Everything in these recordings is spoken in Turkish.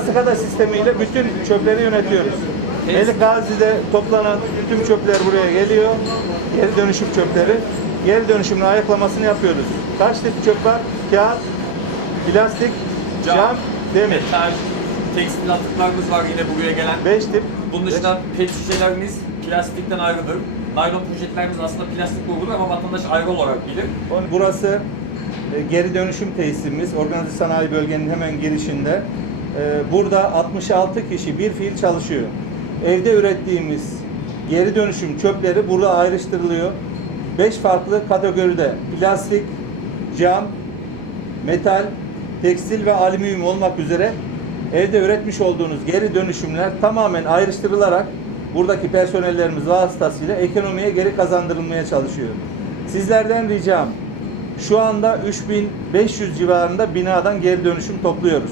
SCADA sistemiyle bütün çöpleri yönetiyoruz. Melik Gazi'de toplanan tüm çöpler buraya geliyor. Geri dönüşüm çöpleri. Geri dönüşümün ayaklamasını yapıyoruz. Kaç tip çöp var? Kağıt, plastik, cam, demir. metal, tekstil atıklarımız var yine buraya gelen. 5 tip. Bunun dışında pet şişelerimiz plastikten ayrıdır. Naylon poşetlerimiz aslında plastik grubur ama vatandaş ayrı olarak bilir. Burası e, geri dönüşüm tesisimiz. Organize sanayi bölgenin hemen girişinde. E, Burada 66 kişi bir fiil çalışıyor. Evde ürettiğimiz geri dönüşüm çöpleri burada ayrıştırılıyor. 5 farklı kategoride plastik, cam, metal, tekstil ve alüminyum olmak üzere evde üretmiş olduğunuz geri dönüşümler tamamen ayrıştırılarak buradaki personellerimiz vasıtasıyla ekonomiye geri kazandırılmaya çalışıyor. Sizlerden ricam şu anda 3500 civarında binadan geri dönüşüm topluyoruz.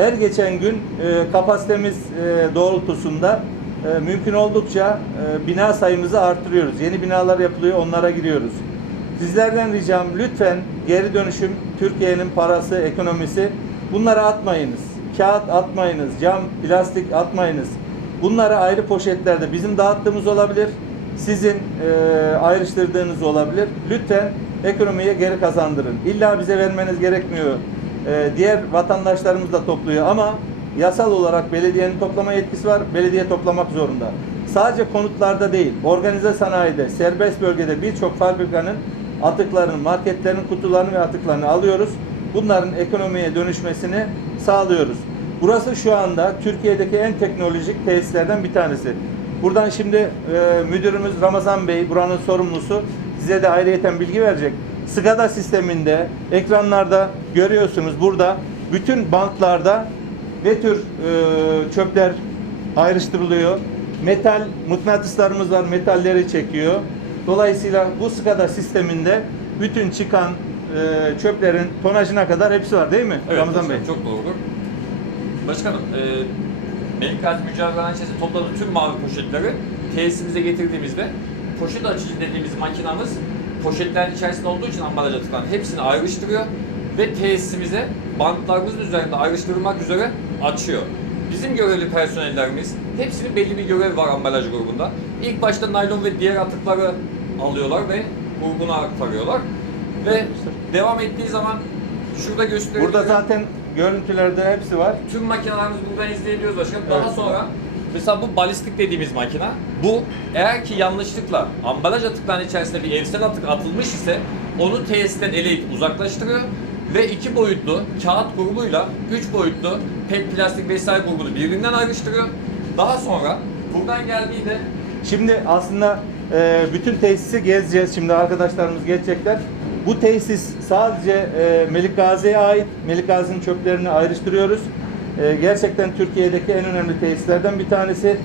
Her geçen gün e, kapasitemiz e, doğrultusunda e, mümkün oldukça e, bina sayımızı artırıyoruz. Yeni binalar yapılıyor, onlara giriyoruz. Sizlerden ricam lütfen geri dönüşüm Türkiye'nin parası, ekonomisi bunları atmayınız. Kağıt atmayınız, cam, plastik atmayınız. Bunları ayrı poşetlerde bizim dağıttığımız olabilir. Sizin e, ayrıştırdığınız olabilir. Lütfen ekonomiye geri kazandırın. İlla bize vermeniz gerekmiyor. E, diğer vatandaşlarımız da topluyor ama yasal olarak belediyenin toplama yetkisi var. Belediye toplamak zorunda. Sadece konutlarda değil, organize sanayide, serbest bölgede birçok fabrikanın atıklarını, marketlerin kutularını ve atıklarını alıyoruz. Bunların ekonomiye dönüşmesini sağlıyoruz. Burası şu anda Türkiye'deki en teknolojik tesislerden bir tanesi. Buradan şimdi e, müdürümüz Ramazan Bey, buranın sorumlusu size de ayrıyeten bilgi verecek. SCADA sisteminde, ekranlarda görüyorsunuz burada bütün bantlarda ne tür e, çöpler ayrıştırılıyor. Metal mıknatıslarımız var, metalleri çekiyor. Dolayısıyla bu SCADA sisteminde bütün çıkan e, çöplerin tonajına kadar hepsi var değil mi Ramazan Bey? Çok doğrudur. Başkanım, e, Melik Gazi Mücadele Hançesi topladığı tüm mavi poşetleri tesisimize getirdiğimizde poşet açıcı dediğimiz makinamız poşetlerin içerisinde olduğu için ambalaj atıkların hepsini ayrıştırıyor ve tesisimize bantlarımızın üzerinde ayrıştırılmak üzere açıyor. Bizim görevli personellerimiz hepsinin belli bir görevi var ambalaj grubunda. İlk başta naylon ve diğer atıkları alıyorlar ve grubuna aktarıyorlar. Ve devam ettiği zaman şurada gösterilen Burada zaten görüntülerde hepsi var. tüm makinelerimiz buradan izleyebiliyoruz başkanım. Daha Evet. sonra mesela bu balistik dediğimiz makine bu eğer ki yanlışlıkla ambalaj atıklarının içerisinde bir evsel atık atılmış ise onu tesisten eleyip uzaklaştırıyor ve iki boyutlu kağıt grubuyla üç boyutlu pet plastik vesaire grubunu birbirinden ayrıştırıyor. Daha sonra buradan geldiğinde Şimdi aslında e, bütün tesisi gezeceğiz. Şimdi arkadaşlarımız geçecekler. Bu tesis sadece e, Melik Gazi'ye ait. Melik Gazi'nin çöplerini ayrıştırıyoruz. E, gerçekten Türkiye'deki en önemli tesislerden bir tanesi.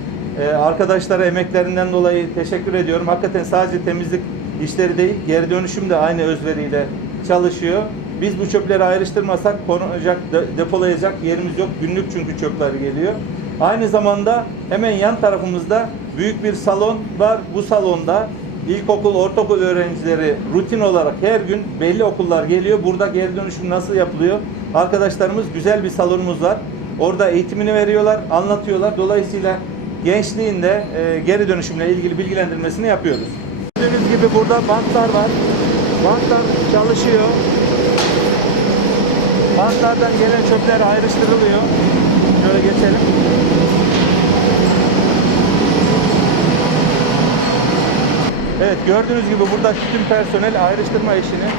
E, arkadaşlara emeklerinden dolayı teşekkür ediyorum. Hakikaten sadece temizlik işleri değil, geri dönüşüm de aynı özveriyle çalışıyor. Biz bu çöpleri ayrıştırmasak korunacak, de- depolayacak yerimiz yok. Günlük çünkü çöpler geliyor. Aynı zamanda hemen yan tarafımızda büyük bir salon var. Bu salonda ilkokul, ortaokul öğrencileri rutin olarak her gün belli okullar geliyor. Burada geri dönüşüm nasıl yapılıyor? Arkadaşlarımız güzel bir salonumuz var. Orada eğitimini veriyorlar, anlatıyorlar. Dolayısıyla gençliğinde e, geri dönüşümle ilgili bilgilendirmesini yapıyoruz. Gördüğünüz gibi burada bantlar var. Bantlar çalışıyor. Bantlardan gelen çöpler ayrıştırılıyor. Şöyle geçelim. Evet gördüğünüz gibi burada tüm personel ayrıştırma işini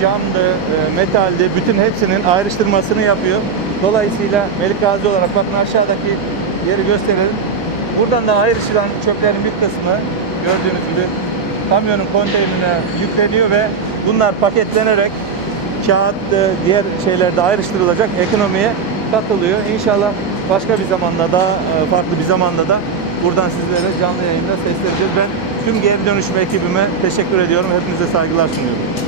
camdı, e, metaldi, bütün hepsinin ayrıştırmasını yapıyor. Dolayısıyla Melik Gazi olarak bakın aşağıdaki yeri gösterelim. Buradan da ayrışılan çöplerin bir kısmı gördüğünüz gibi kamyonun konteynerine yükleniyor ve bunlar paketlenerek kağıt, e, diğer şeylerde ayrıştırılacak ekonomiye katılıyor. İnşallah başka bir zamanda daha e, farklı bir zamanda da buradan sizlere canlı yayında sesleneceğiz. Ben tüm geri dönüşüm ekibime teşekkür ediyorum. Hepinize saygılar sunuyorum.